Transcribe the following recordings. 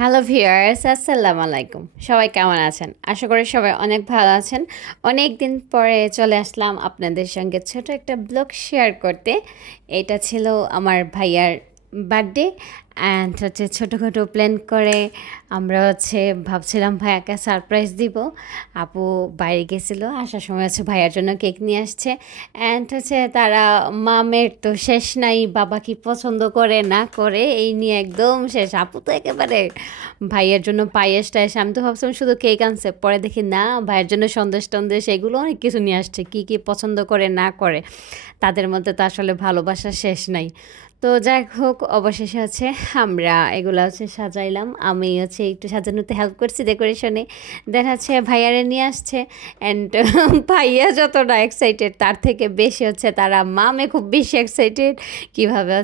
Hello viewers, আসসালামু আলাইকুম। সবাই কেমন আছেন? আশা করি সবাই অনেক ভালো আছেন। অনেক দিন পরে চলে আসলাম আপনাদের সঙ্গে ছোট একটা ব্লগ শেয়ার করতে। এটা ছিল আমার ভাইয়ার বার্থডে অ্যান্ড হচ্ছে ছোটোখাটো প্ল্যান করে আমরা ভাবছিলাম ভাইয়াকে সারপ্রাইজ দিব। আপু বাইরে গেছিলো, আসার সময় ভাইয়ার জন্য কেক নিয়ে আসছে। অ্যান্ড তারা মামের তো শেষ নাই, বাবা কি পছন্দ করে না করে এই নিয়ে একদম শেষ। আপু তো একেবারে ভাইয়ের জন্য পায়েস টায়েস, আমি তো ভাবছিলাম শুধু কেক আনছে, পরে দেখি না ভাইয়ের জন্য সন্দেশ টন্দেশ এগুলো অনেক কিছু নিয়ে আসছে, কী কী পছন্দ করে না করে। তাদের মধ্যে তো আসলে ভালোবাসা শেষ নাই। তো যাই হোক, অবশেষে আমরা এগুলো সাজাইলাম। আমি একটু সাজানোতে হেল্প করছি ডেকোরেশনে। দেন ভাইয়ারে নিয়ে আসছে অ্যান্ড ভাইয়া যতটা এক্সাইটেড তার থেকে বেশি তারা মামে খুব বেশি এক্সাইটেড কীভাবে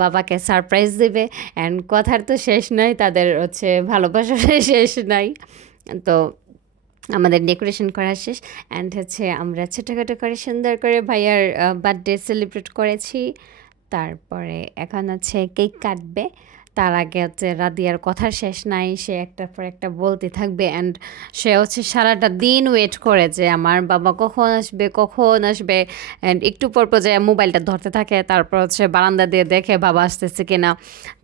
বাবাকে সারপ্রাইজ দেবে। অ্যান্ড কথার তো শেষ নাই, তাদের ভালোবাসা শেষ নাই। তো আমাদের ডেকোরেশন করা শেষ অ্যান্ড আমরা ছোটোখাটো করে সুন্দর করে ভাইয়ার বার্থডে সেলিব্রেট করেছি। তারপরে এখন কেক কাটবে। তার আগে রাদিয়ার কথার শেষ নাই, সে একটার পর একটা বলতে থাকবে অ্যান্ড সে সারাটা দিন ওয়েট করে যে আমার বাবা কখন আসবে কখন আসবে। অ্যান্ড একটু পর পর যে মোবাইলটা ধরতে থাকে, তারপর বারান্দা দিয়ে দেখে বাবা আসতেছে কিনা।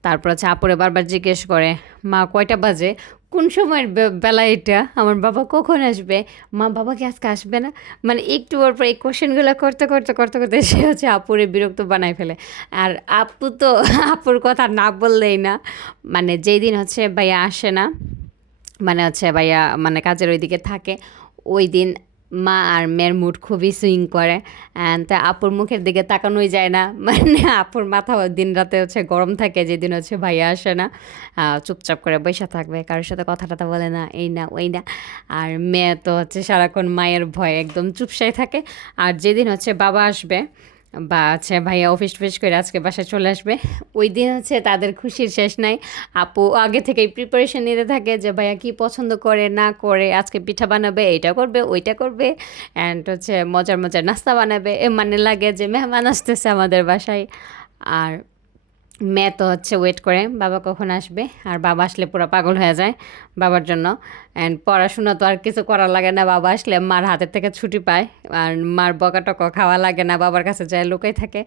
তারপর আপুরে বারবার জিজ্ঞেস করে মা কয়টা বাজে, কোন সময়ের বেলা এটা, আমার বাবা কখন আসবে, মা বাবা কি আজকে আসবে না। মানে একটু পর পর এই কোশ্চেনগুলো করতে করতে করতে করতে সে আপুরে বিরক্ত বানায় ফেলে। আর আপু তো আপুর কথা না বললেই না। মানে যেই দিন ভাইয়া আসে না, মানে ভাইয়া মানে কাজের ওইদিকে থাকে, ওই দিন মা আর মেয়ের মুড খুবই সুইং করে। অ্যান্ড আপুর মুখের দিকে তাকানোই যায় না। মানে আপুর মাথা দিন রাতে গরম থাকে যেদিন ভাইয়া আসে না। চুপচাপ করে বসে থাকবে, কারোর সাথে কথা টথা বলে না, এই না ওই না। আর মেয়ে তো সারাক্ষণ মায়ের ভয় একদম চুপসাই থাকে। আর যেদিন বাবা আসবে বা ভাইয়া অফিস টফিস করে আজকে বাসায় চলে আসবে, ওই দিন তাদের খুশির শেষ নাই। আপু আগে থেকেই প্রিপারেশন নিতে থাকে যে ভাইয়া কী পছন্দ করে না করে, আজকে পিঠা বানাবে, এইটা করবে ওইটা করবে অ্যান্ড মজার মজার নাস্তা বানাবে। মানে লাগে যে মেহমান আসতেছে আমাদের বাসায়। আর মেয়ে তো ওয়েট করে বাবা কখন আসবে, আর বাবা আসলে পুরো পাগল হয়ে যায় বাবার জন্য। অ্যান্ড পড়াশোনা তো আর কিছু করা লাগে না, বাবা আসলে মার হাতের থেকে ছুটি পায় আর মার বকাটকা খাওয়া লাগে না, বাবার কাছে যায় লুকাই থাকে।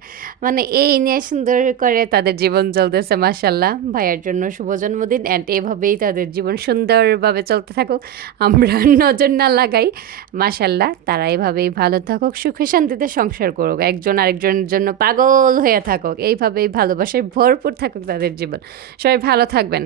মানে এই নিয়ে সুন্দর করে তাদের জীবন চলতেছে মাশাল্লাহ। ভাইয়ের জন্য শুভ জন্মদিন অ্যান্ড এভাবেই তাদের জীবন সুন্দরভাবে চলতে থাকুক, আমরা নজর না লাগাই। মাশাল্লাহ, তারা এভাবেই ভালো থাকুক, সুখে শান্তিতে সংসার করুক, একজন আরেকজনের জন্য পাগল হয়ে থাকুক, এইভাবেই ভালোবাসায় ভরপুর থাকুক তাদের জীবন। সবাই ভালো থাকবেন।